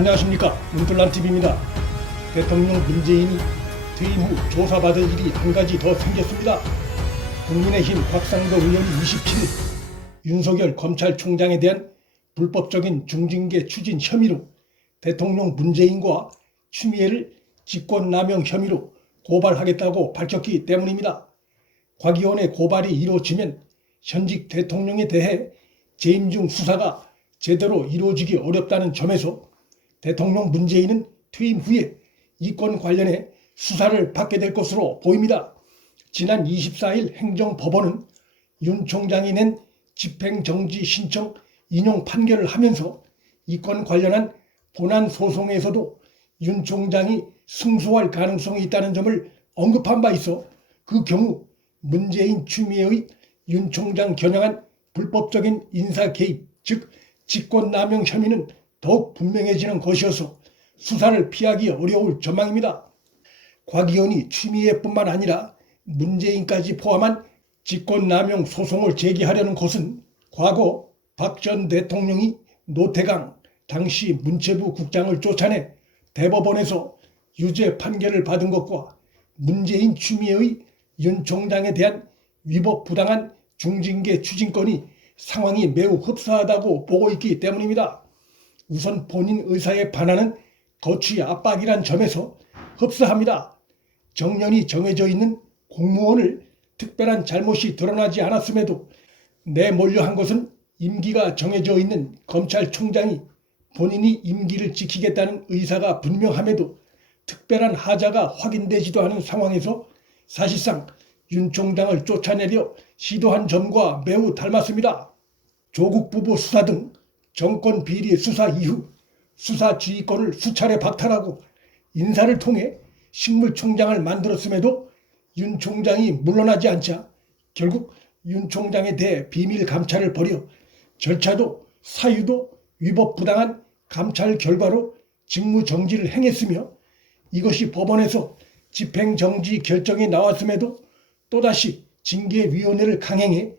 안녕하십니까, 문돌란TV입니다. 대통령 문재인이 퇴임 후 조사받을 일이 한 가지 더 생겼습니다. 국민의힘 곽상도 의원이 27일 윤석열 검찰총장에 대한 불법적인 중징계 추진 혐의로 대통령 문재인과 추미애를 직권남용 혐의로 고발하겠다고 밝혔기 때문입니다. 곽 의원의 고발이 이루어지면 현직 대통령에 대해 재임 중 수사가 제대로 이루어지기 어렵다는 점에서 대통령 문재인은 퇴임 후에 이 건 관련해 수사를 받게 될 것으로 보입니다. 지난 24일 행정법원은 윤 총장이 낸 집행정지 신청 인용 판결을 하면서 이 건 관련한 본안 소송에서도 윤 총장이 승소할 가능성이 있다는 점을 언급한 바 있어 그 경우 문재인 추미애의 윤 총장 겨냥한 불법적인 인사 개입, 즉 직권남용 혐의는 더욱 분명해지는 것이어서 수사를 피하기 어려울 전망입니다. 곽 의원이 추미애뿐만 아니라 문재인까지 포함한 직권남용 소송을 제기하려는 것은 과거 박 전 대통령이 노태강 당시 문체부 국장을 쫓아내 대법원에서 유죄 판결을 받은 것과 문재인 추미애의 윤 총장에 대한 위법 부당한 중징계 추진건이 상황이 매우 흡사하다고 보고 있기 때문입니다. 우선 본인 의사에 반하는 거취 압박이란 점에서 흡사합니다. 정년이 정해져 있는 공무원을 특별한 잘못이 드러나지 않았음에도 내몰려 한 것은 임기가 정해져 있는 검찰총장이 본인이 임기를 지키겠다는 의사가 분명함에도 특별한 하자가 확인되지도 않은 상황에서 사실상 윤 총장을 쫓아내려 시도한 점과 매우 닮았습니다. 조국 부부 수사 등 정권 비리 수사 이후 수사 지휘권을 수차례 박탈하고 인사를 통해 식물총장을 만들었음에도 윤 총장이 물러나지 않자 결국 윤 총장에 대해 비밀 감찰을 벌여 절차도 사유도 위법 부당한 감찰 결과로 직무정지를 행했으며 이것이 법원에서 집행정지 결정이 나왔음에도 또다시 징계위원회를 강행해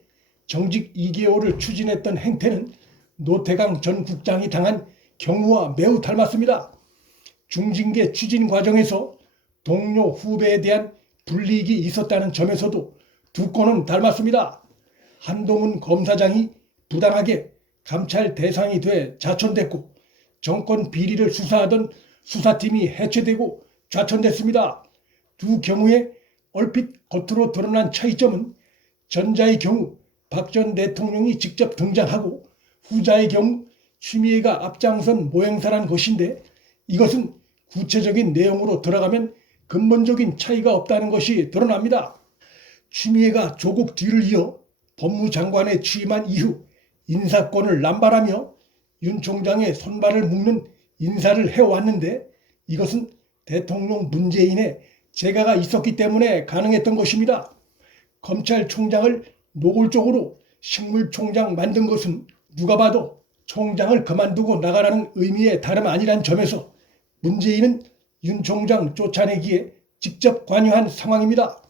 정직 2개월을 추진했던 행태는 노태강 전 국장이 당한 경우와 매우 닮았습니다. 중징계 추진 과정에서 동료 후배에 대한 불이익이 있었다는 점에서도 두 건은 닮았습니다. 한동훈 검사장이 부당하게 감찰 대상이 돼 좌천됐고 정권 비리를 수사하던 수사팀이 해체되고 좌천됐습니다. 두 경우에 얼핏 겉으로 드러난 차이점은 전자의 경우 박 전 대통령이 직접 등장하고 후자의 경우 추미애가 앞장선 모행사란 것인데 이것은 구체적인 내용으로 들어가면 근본적인 차이가 없다는 것이 드러납니다. 추미애가 조국 뒤를 이어 법무장관에 취임한 이후 인사권을 남발하며 윤 총장의 손발을 묶는 인사를 해왔는데 이것은 대통령 문재인의 재가가 있었기 때문에 가능했던 것입니다. 검찰총장을 노골적으로 식물총장 만든 것은 누가 봐도 총장을 그만두고 나가라는 의미의 다름 아니란 점에서 문재인은 윤 총장 쫓아내기에 직접 관여한 상황입니다.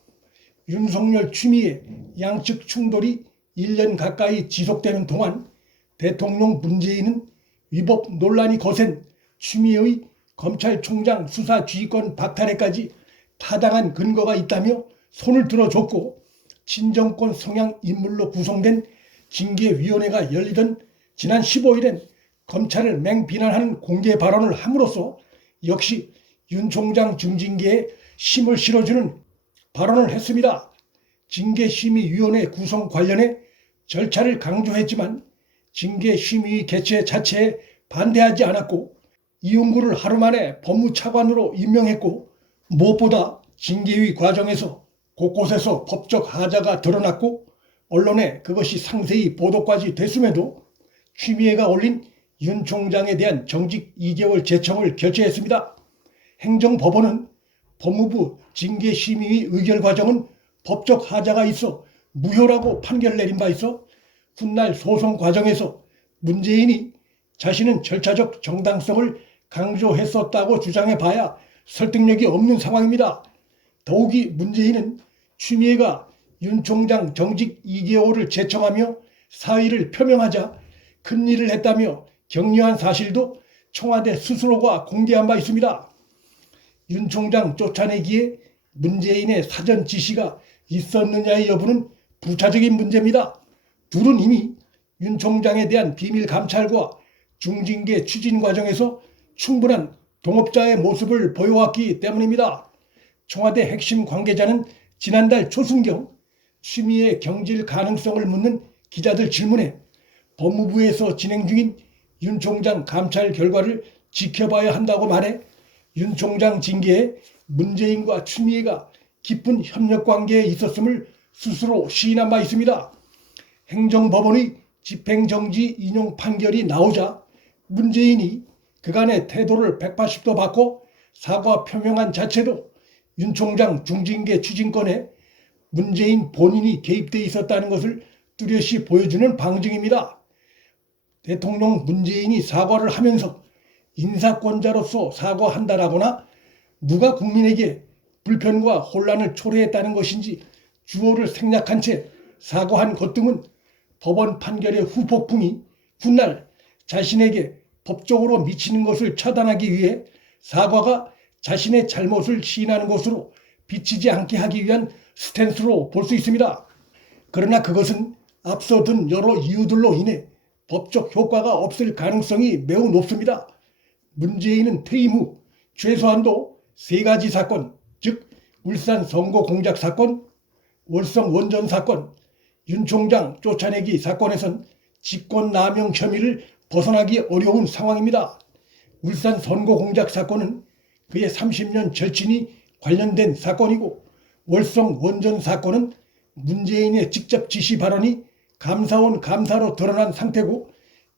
윤석열 추미애 양측 충돌이 1년 가까이 지속되는 동안 대통령 문재인은 위법 논란이 거센 추미애의 검찰총장 수사 지휘권 박탈에까지 타당한 근거가 있다며 손을 들어줬고 친정권 성향 인물로 구성된 징계위원회가 열리던 지난 15일엔 검찰을 맹비난하는 공개 발언을 함으로써 역시 윤 총장 중징계에 힘을 실어주는 발언을 했습니다. 징계심의위원회 구성 관련해 절차를 강조했지만 징계심의 개최 자체에 반대하지 않았고 이용구를 하루 만에 법무차관으로 임명했고 무엇보다 징계위 과정에서 곳곳에서 법적 하자가 드러났고 언론에 그것이 상세히 보도까지 됐음에도 추미애가 올린 윤 총장에 대한 정직 2개월 제청을 결재했습니다. 행정법원은 법무부 징계심의 의결 과정은 법적 하자가 있어 무효라고 판결 내린 바 있어 훗날 소송 과정에서 문재인이 자신은 절차적 정당성을 강조했었다고 주장해 봐야 설득력이 없는 상황입니다. 더욱이 문재인은 추미애가 윤 총장 정직 2개월을 제청하며 사의를 표명하자 큰일을 했다며 격려한 사실도 청와대 스스로가 공개한 바 있습니다. 윤 총장 쫓아내기에 문재인의 사전 지시가 있었느냐의 여부는 부차적인 문제입니다. 둘은 이미 윤 총장에 대한 비밀 감찰과 중징계 추진 과정에서 충분한 동업자의 모습을 보여왔기 때문입니다. 청와대 핵심 관계자는 지난달 초순경 추미애 경질 가능성을 묻는 기자들 질문에 법무부에서 진행 중인 윤 총장 감찰 결과를 지켜봐야 한다고 말해 윤 총장 징계에 문재인과 추미애가 깊은 협력관계에 있었음을 스스로 시인한 바 있습니다. 행정법원의 집행정지 인용 판결이 나오자 문재인이 그간의 태도를 180도 바꿔 사과 표명한 자체도 윤 총장 중징계 추진건에 문재인 본인이 개입돼 있었다는 것을 뚜렷이 보여주는 방증입니다. 대통령 문재인이 사과를 하면서 인사권자로서 사과한다라거나 누가 국민에게 불편과 혼란을 초래했다는 것인지 주어를 생략한 채 사과한 것 등은 법원 판결의 후폭풍이 훗날 자신에게 법적으로 미치는 것을 차단하기 위해 사과가 자신의 잘못을 시인하는 것으로 비치지 않게 하기 위한 스탠스로 볼 수 있습니다. 그러나 그것은 앞서 든 여러 이유들로 인해 법적 효과가 없을 가능성이 매우 높습니다. 문재인은 퇴임 후 최소한도 3가지 사건, 즉 울산 선거 공작 사건, 월성 원전 사건, 윤 총장 쫓아내기 사건에선 직권남용 혐의를 벗어나기 어려운 상황입니다. 울산 선거 공작 사건은 그의 30년 절친이 관련된 사건이고 월성 원전 사건은 문재인의 직접 지시 발언이 감사원 감사로 드러난 상태고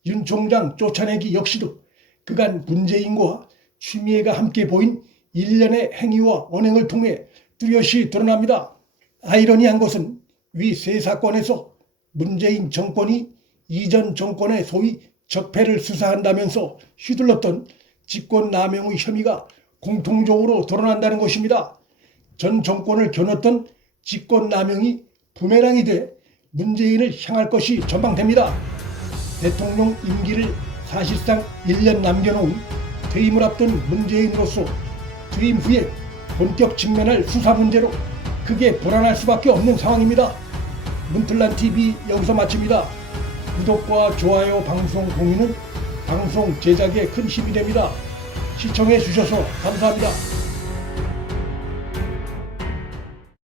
윤 총장 쫓아내기 역시도 그간 문재인과 추미애가 함께 보인 일련의 행위와 언행을 통해 뚜렷이 드러납니다. 아이러니한 것은 위 세 사건에서 문재인 정권이 이전 정권의 소위 적폐를 수사한다면서 휘둘렀던 직권남용의 혐의가 공통적으로 드러난다는 것입니다. 전 정권을 겨눴던 직권남용이 부메랑이 돼 문재인을 향할 것이 전망됩니다. 대통령 임기를 사실상 1년 남겨놓은 퇴임을 앞둔 문재인으로서 퇴임 후에 본격 직면할 수사 문제로 크게 불안할 수밖에 없는 상황입니다. 문틀란TV 여기서 마칩니다. 구독과 좋아요, 방송 공유는 방송 제작에 큰 힘이 됩니다. 시청해 주셔서 감사합니다.